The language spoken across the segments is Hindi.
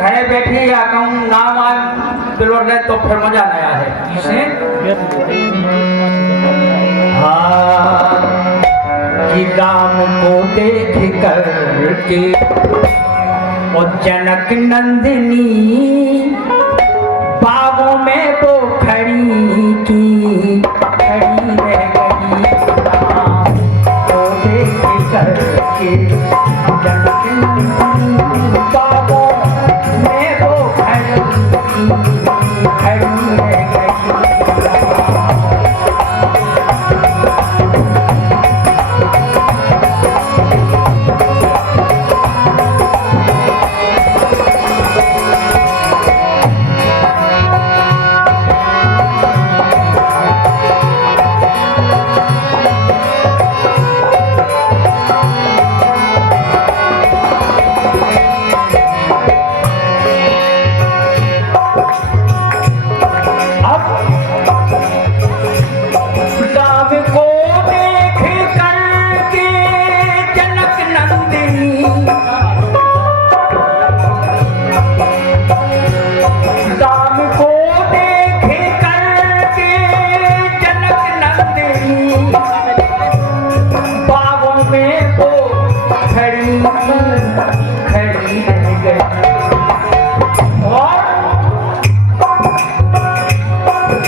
घरे बैठी या कहूँ नाम बिलोर रहे तो फिर मजा नया है इसे हाँ कि राम को देख कर के और जनक नंदिनी बागों में वो खड़ी की खड़ी रह गई राम को देख कर के जनक नंदिनी बागों में वो खड़ी रह गई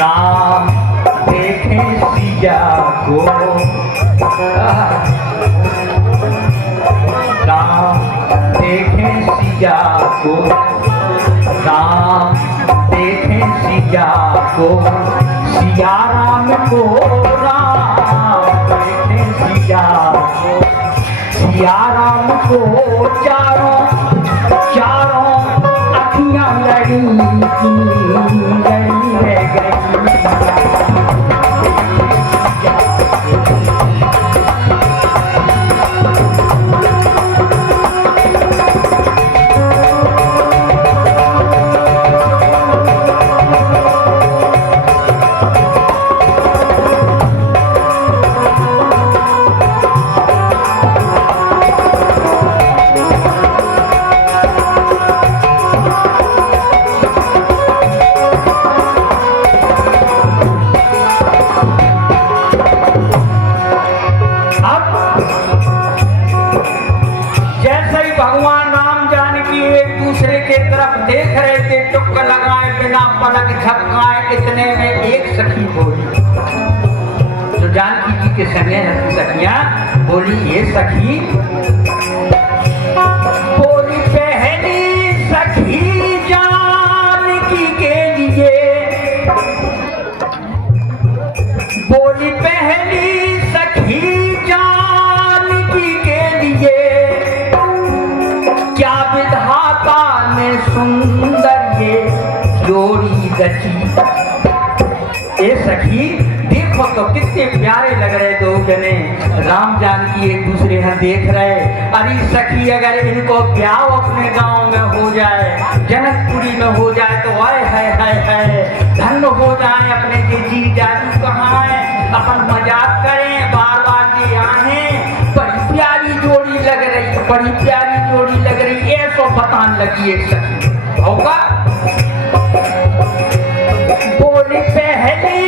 राम देखे सिया को राम देखे सिया को राम देखे सिया को सिया राम को राम देखे सिया को सिया राम को चारों चारों अखियां लड़ी रह गई देख रहे थे टुक लगाए बिना पलक झपकाए इतने में एक सखी बोली जो जानकी जी के संगे रहती सखियां बोली ये सखी बोली पहली सखी जानकी के लिए बोली पहली सखी जानकी के लिए क्या विधाता ने सुंदर ये जोड़ी रची ए सखी देखो तो कितने प्यारे लग रहे दो जने राम जानकी एक दूसरे हैं देख रहे अरे सखी अगर इनको ब्याह अपने गांव में हो जाए जनकपुरी में हो जाए तो है धन्य हो जाए अपने के जी जादू कहाँ है अपन मजाक करें बार बार ये आए बड़ी प्यारी जोड़ी लग रही बड़ी प्यारी जोड़ी लग रही ऐसो बताने लगी एक सखी होगा बोली पहली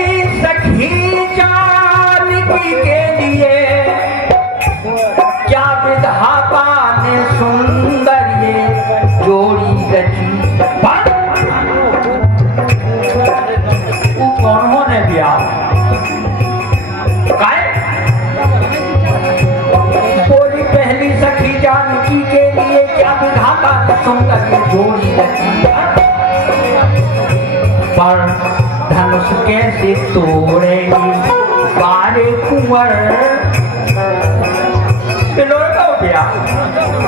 सखी जानकी के लिए क्या विधाता ने सुंदर ये जोड़ी रची उन्होंने ब्याह बोली पहली सखी जानकी के लिए क्या विधाता ने सुंदर ये जोड़ी रची पर धनुष कैसे तोड़ेगी बारे कुंवर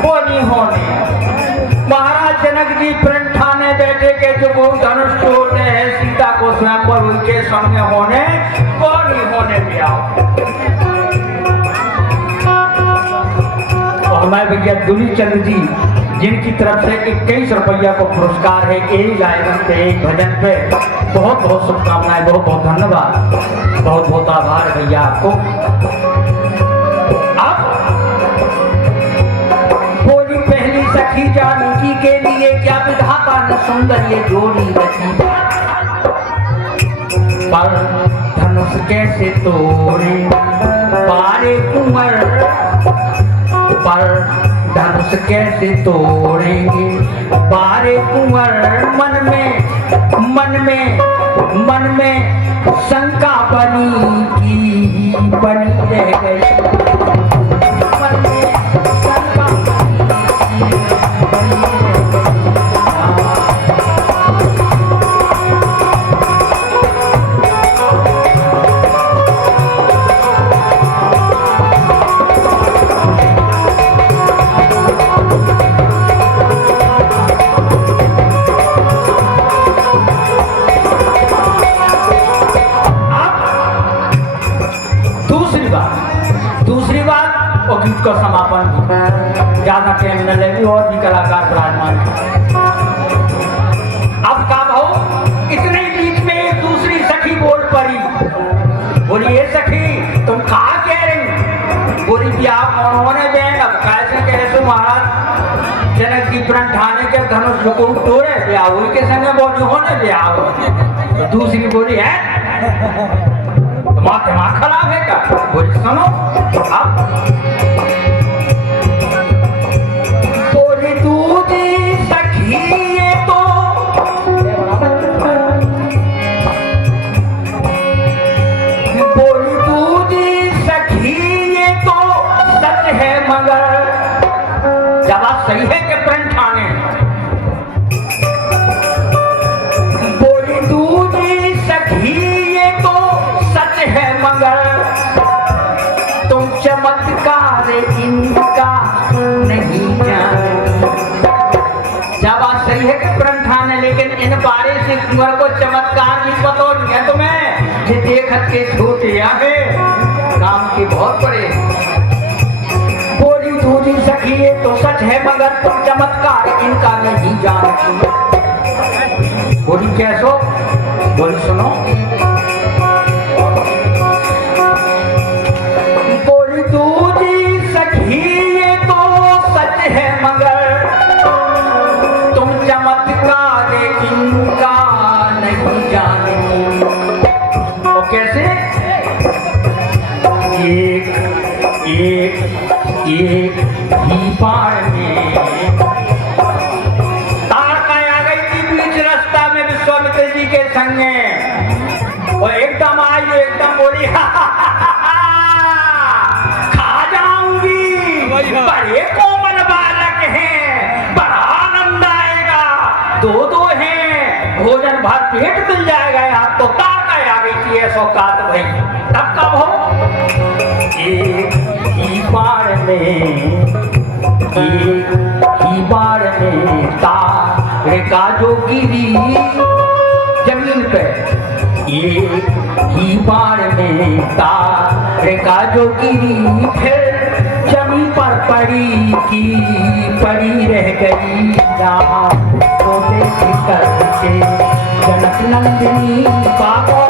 वो नहीं होने महाराज जनक जी प्रण ठाने बैठे के जो वो धनुष तोड़ने हैं सीता को स्वयं पर उनके सामने होने वो नहीं होने ब्याह हमारे भैया दुलीचंद जी जिनकी तरफ से 21 रुपया को पुरस्कार है एक गायन पे एक भजन पे बहुत बहुत शुभकामनाएं बहुत बहुत धन्यवाद बहुत बहुत आभार भैया आपको। अब बोली पहली सखी जानकी के लिए क्या विधान माता ने सुंदर ये जोड़ी रची, पर धनुष कैसे तोड़े बारे कुंवर, पर धनुष कैसे तोड़ेंगे बारे कुंवर। मन में शंका बनी रह गई, मन में शंका बनी रह गई। दूसरी बात और गीत का समापन, ज्यादा टाइम न लगे और भी कलाकार विराजमान। अब का भाव इतने बीच में एक दूसरी सखी बोल पड़ी, बोली ये सखी तुम कहा कह रही? बोली कि आप उन्होंने बहन अब कैसे महाराज जनक जी प्रण ठाने के धनुष को तोड़े ब्याह के संग बोली होने ब्याह। तो दूसरी बोली है तुम्हारा दिमाग खराब है क्या? बोली सुनो अब, बोली दूधी सखी ये तो, बोली दूधी सखी ये तो सच है मगर, जवाब सही है कि प्रण ठाने? बोली दूधी सखी ये तो सच है मगर तुम चमत्कार इनका नहीं जानती। जवाब सही है कि प्रण ठाने, लेकिन इन बारे से कुंवर को चमत्कार भी पता नहीं है तुम्हें। ये देखत के छोटे आगे काम के बहुत बड़े। बोली दूधी सखी ये तो सच है मगर तुम चमत्कार इनका नहीं जानती। बोली कैसो? बोली सुनो, बोली दूधी सखी ये तो सच है मगर तुम चमत्कार इनका नहीं जानती। और कैसे? एक ही बार में तारका आ गई थी बीच रास्ता में विश्वामित्र जी के संगे, और एकदम आई, एकदम बोली बड़े कोमल बालक हैं, बड़ा आनंद आएगा, दो हैं, भोजन भर पेट मिल जाएगा। यार तो ताका आ गई थी ऐसा कात भाई। तब कब हो? एक ही बार में तारका जो गिरी जमीन पे, एक ही बार में तारका जो गिरी फिर जमीन पर पड़ी रह गई। तो देख करके जनक नंदिनी बाबा